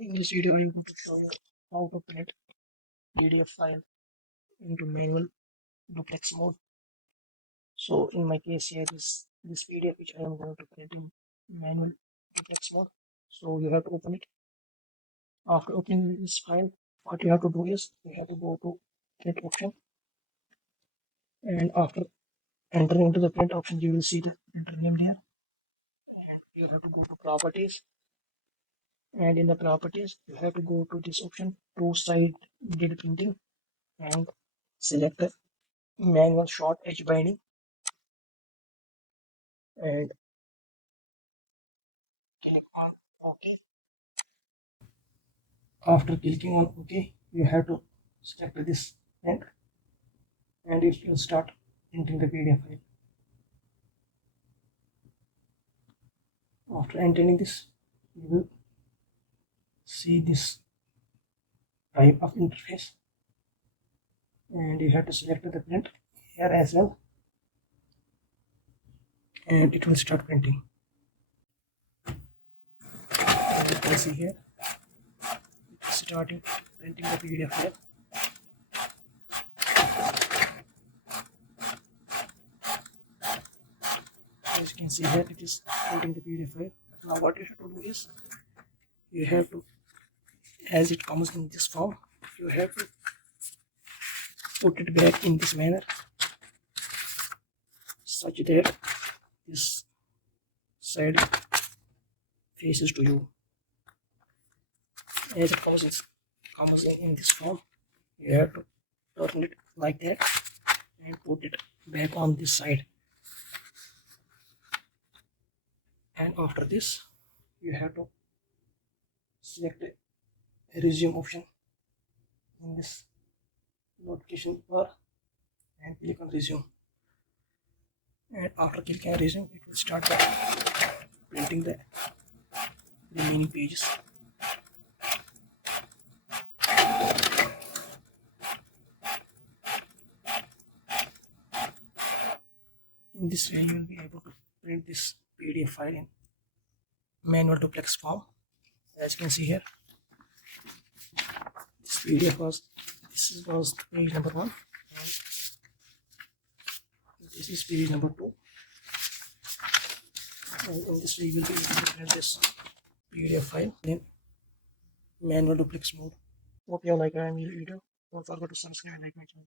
In this video, I am going to show you how to print PDF file into manual duplex mode. So in my case here is this PDF which I am going to print in manual duplex mode. So you have to open it. After opening this file, what you have to do is you have to go to print option, and after entering into the print option you will see the printer name there. You have to go to properties, and in the properties you have to go to this option, two-side did printing, and select the manual short edge binding and click on OK. After clicking on OK, you have to select this print and it will start printing the PDF file. After entering this, you will see this type of interface, and you have to select the print here as well, and it will start printing. As you can see here, it's starting printing the PDF file. As you can see here, it is printing the PDF file. Now what you have to do is, you have to, as it comes in this form, you have to put it back in this manner such that this side faces to you. As it comes in this form, you have to turn it like that and put it back on this side. And after this, you have to select a resume option in this notification bar and click on resume. And after clicking on resume, it will start printing the remaining pages. In this way, you will be able to print this PDF file in manual duplex form. As you can see here, this PDF was page number 1, and this is page number 2. And in this way, you will be able to print this PDF file in manual duplex mode. Hope you like my video. Don't forget to subscribe and like my channel.